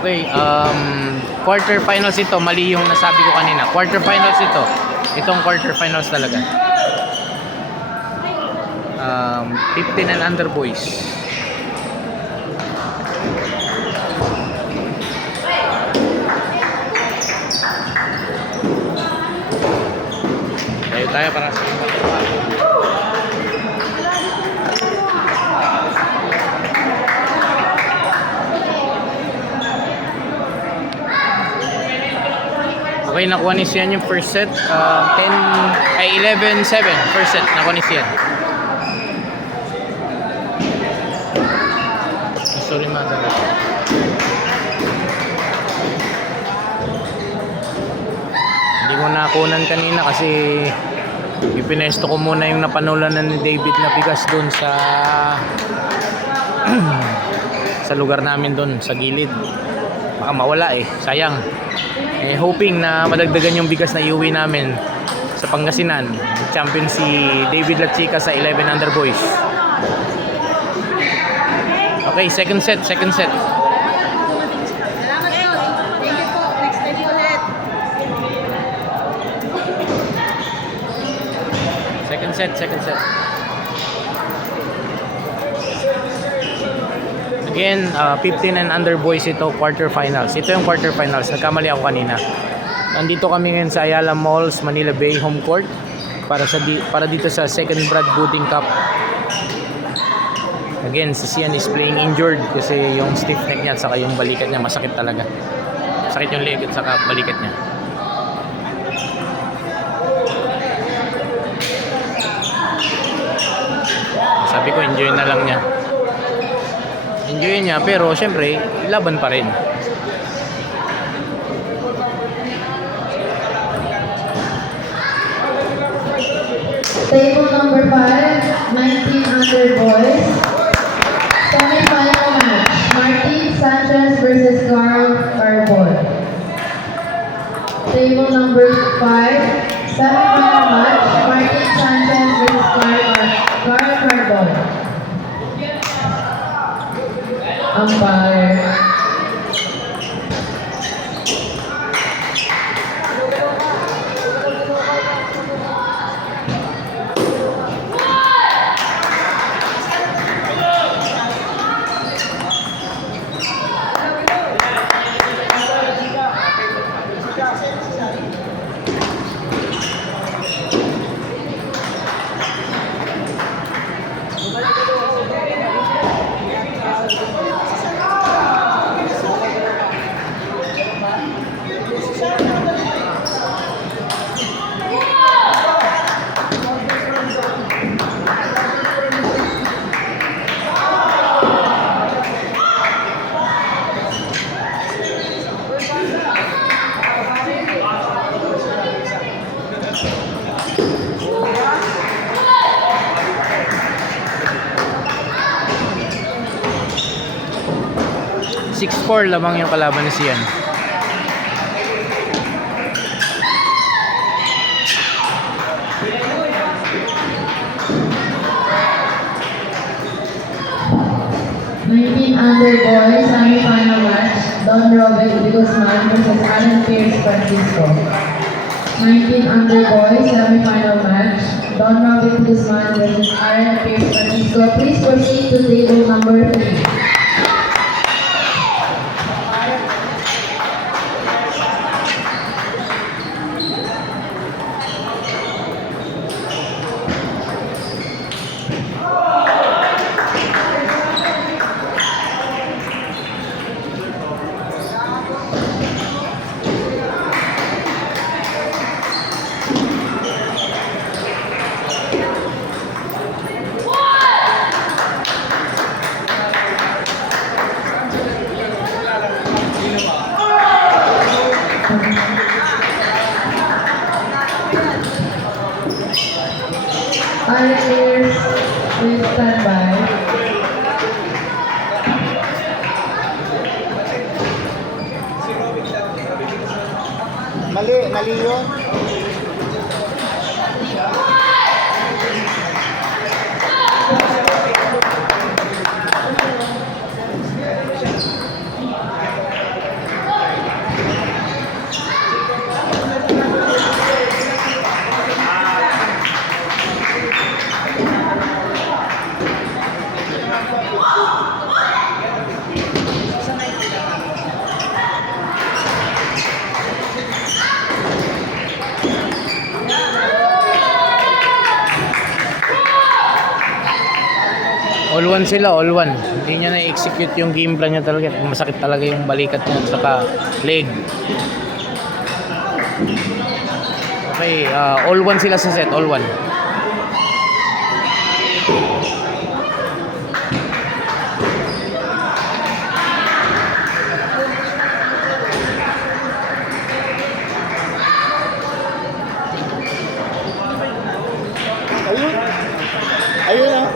Okay, quarterfinals ito. Mali yung nasabi ko kanina. Quarterfinals ito. Itong quarterfinals talaga. 15 and under boys. Tayo para sa okay, nakuha ni Sian yung first set. 11-7 first set, nakuha ni Sian. Sorry, mother. Hindi ko nakunan kanina kasi ipinesto ko muna yung napanulanan ni David na bigas doon sa sa lugar namin doon sa gilid. Baka mawala sayang. Hoping na madagdagan yung bigas na iuwi namin sa Pangasinan. Champion si David Lachica sa 11 under boys. Okay, second set. Salamat po. Thank you po. Next time ulit. Second set. Again, 15 and under boys ito, quarterfinals. Ito yung quarterfinals. Nagkamali ako kanina. Nandito kami ngayon sa Ayala Malls, Manila Bay home court para dito sa second Brad Budding Cup. Again, si Sian is playing injured kasi yung stiff neck niya at saka yung balikat niya masakit talaga. Sakit yung leg at saka balikat niya. Sabi ko, enjoy na lang niya. Enjoy niya, pero syempre, laban pa rin. Table number 5, 19 under boys. Semi-final match, Martin Sanchez versus Carl Carbon. Table number 5, semi-final match, Martin Sanchez versus Carl Carbon. Umpire. 6-4 lamang yung kalaban ni Sian. Under boys semi-final match, Don Robert de Guzman versus Alan Pierce Francisco. 19 under boys semi-final match, Don Robert de Guzman versus Alan Pierce Francisco. Please proceed to table number 3. Players, please stand by. Mali yun. one sila, all one. Hindi niya na-execute yung game plan niya talaga. Masakit talaga yung balikat niya at saka leg. Okay, all one sila sa set, all one. Ayun. Ayun na.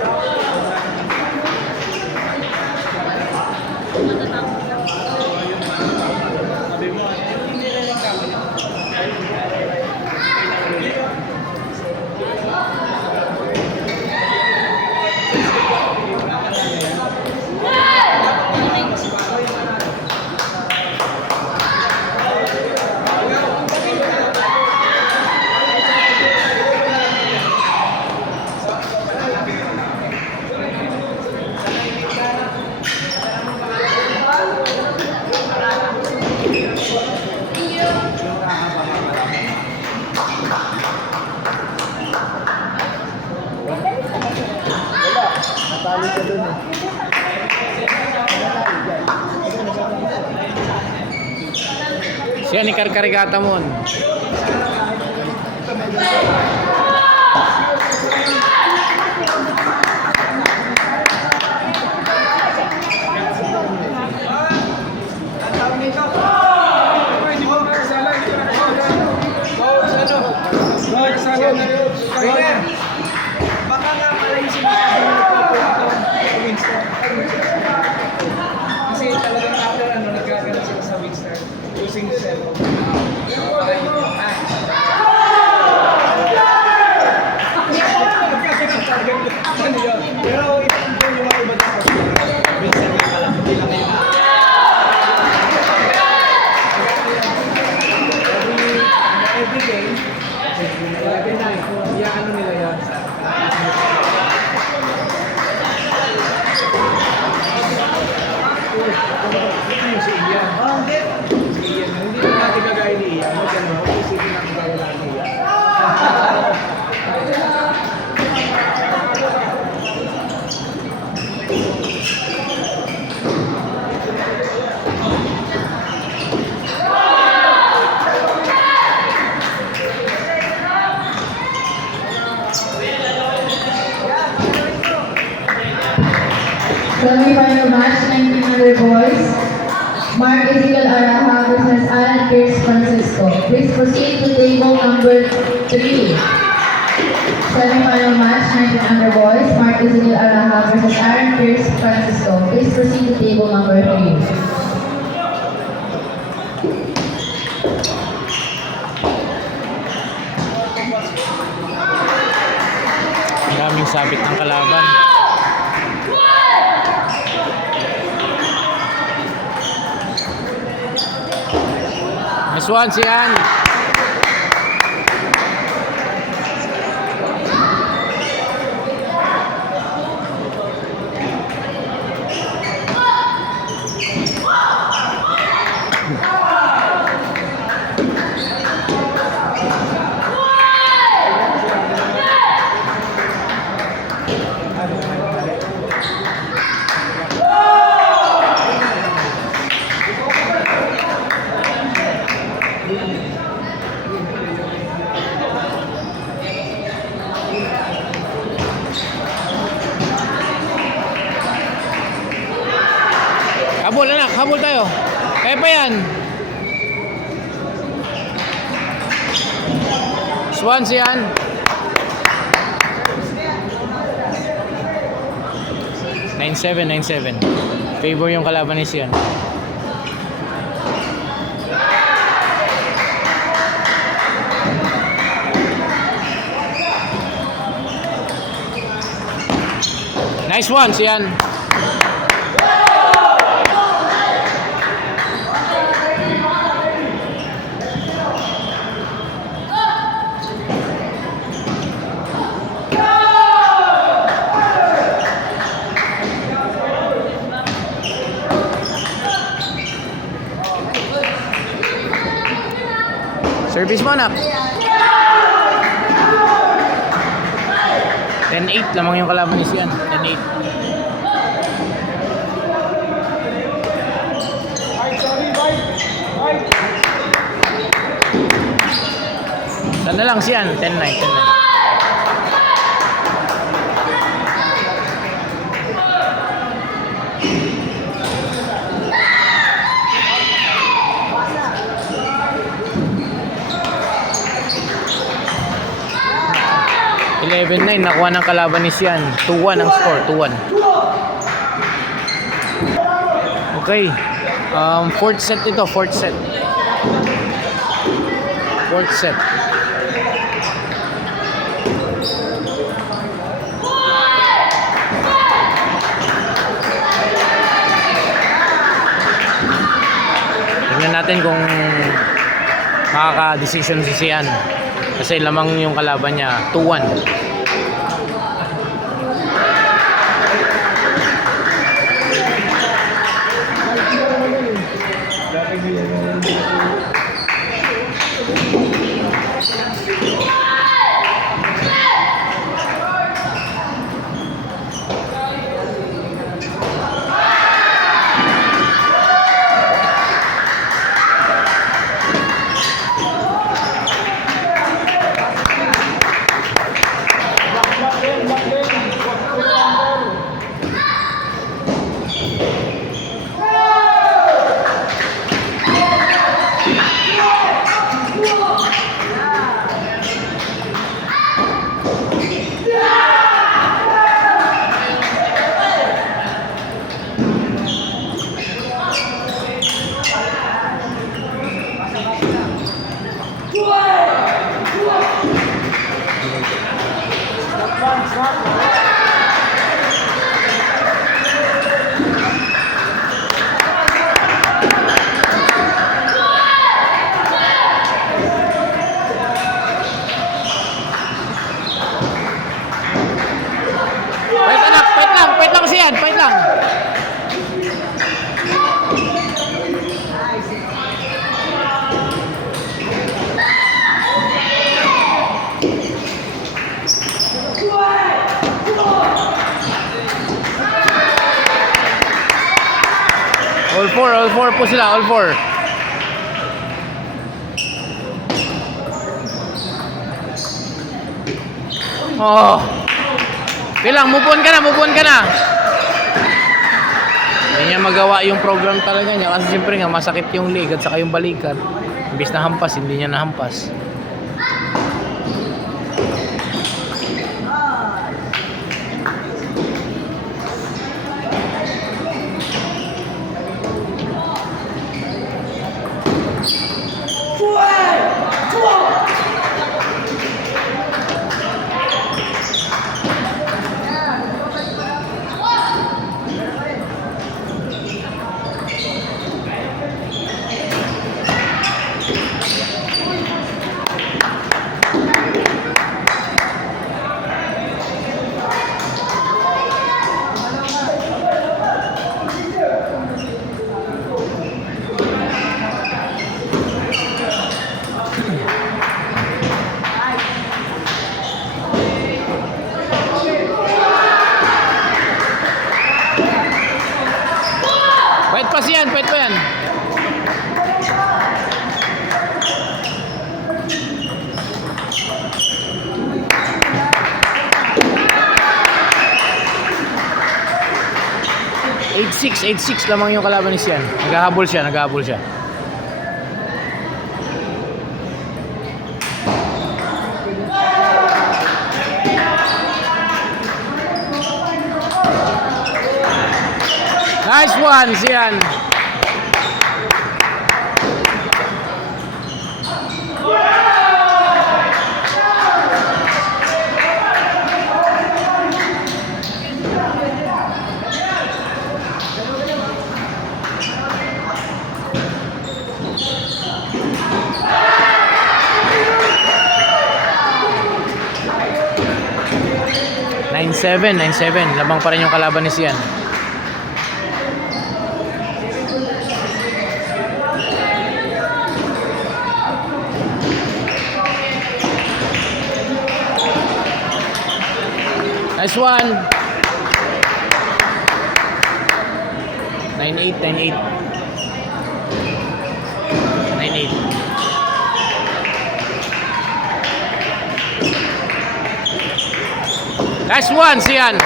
Natalo ka dun eh. Siya ni Karkarigata mo. Baka nga pala yung kasi talagang after nagkaganon sila sa Winstar using the cell phone. Pero yung mga iba tapos Winstar nga pala, hindi lang yun. Every day, ano nila yan? Si Ian. Hindi. Si Ian. Hindi na natin gagawin ni Ian. Maganda. Isipin natin gagawin natin ni Ian. Semi-final match, 1900 boys. Mark Ezekiel Araha versus Alan Pierce Francisco. Please proceed to table number 3. Semi-final match, 1900 boys. Mark Ezekiel Araha versus Aaron Pierce Francisco. Please proceed to table number 3. Maraming sabit ng kalaban. Nice one, Sian. Habol anak, habol tayo. Kaya pa yan. Swan siyan. Nine seven. Favor yung kalaban ni Sian. Nice one, Sian. Service mo anak. 10-8 lamang yung kalaban ni Sian. 10-8. Ano lang siyan? 10-9. 10-9. Nakuha ng kalaban ni Sian. 2-1 ang score. 2-1. Okay. Fourth set ito. Fourth set. Tingnan natin kung makaka-decision si Sian. Kasi lamang yung kalaban niya. 2-1. Fight lang Sian, fight lang. All four po sila, all four. Oh. Bilang, move on ka na. Hindi niya magawa yung program talaga niya kasi siyempre nga masakit yung leg at saka yung balikat. Imbis na hampas, hindi niya nahampas. Pwede pa yan. Eight six lamang yung kalaban ni Sian. Naghahabol siya. Nice one, Sian. Nine seven. Labang pa rin yung kalaban ni Sian. Nice one. 9-8. Last one, Sian.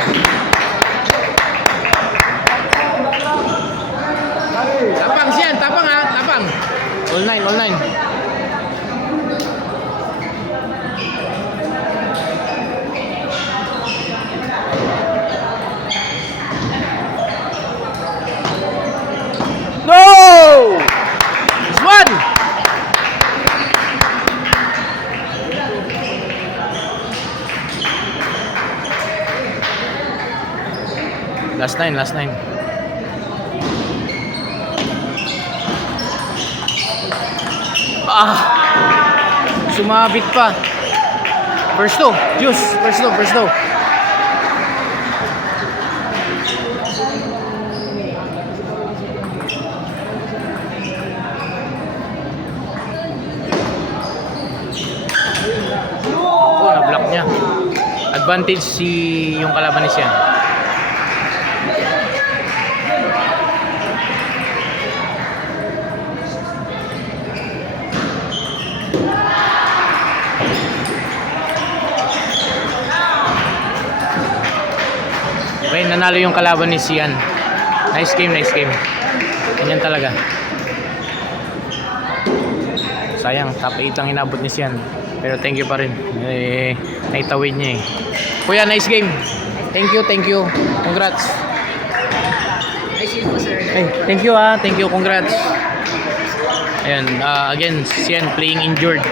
Tapang Sian, tapang ha, tapang. All nine, all nine. No! This one! Last nine, last nine. Sumabit pa. First two, juice. First two, first two. Oh, na-block niya. Advantage si yung kalaban ni Sian. Okay, nanalo yung kalaban ni Sian. Nice game, nice game. Ganyan talaga. Sayang, top 8 ang inabot ni Sian. Pero thank you pa rin. Naitawid niya eh. Kuya, nice game. Thank you, thank you. Congrats. Nice game po, sir. Hey, thank you ah. Thank you, congrats. Ayan, again, Sian playing injured.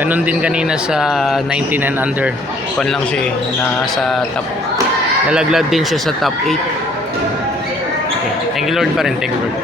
Ganun din kanina sa 19 and under. Kuan lang siya eh. Nasa top. Nalaglag din siya sa top 8. Okay. Thank you Lord pa rin. Thank you Lord.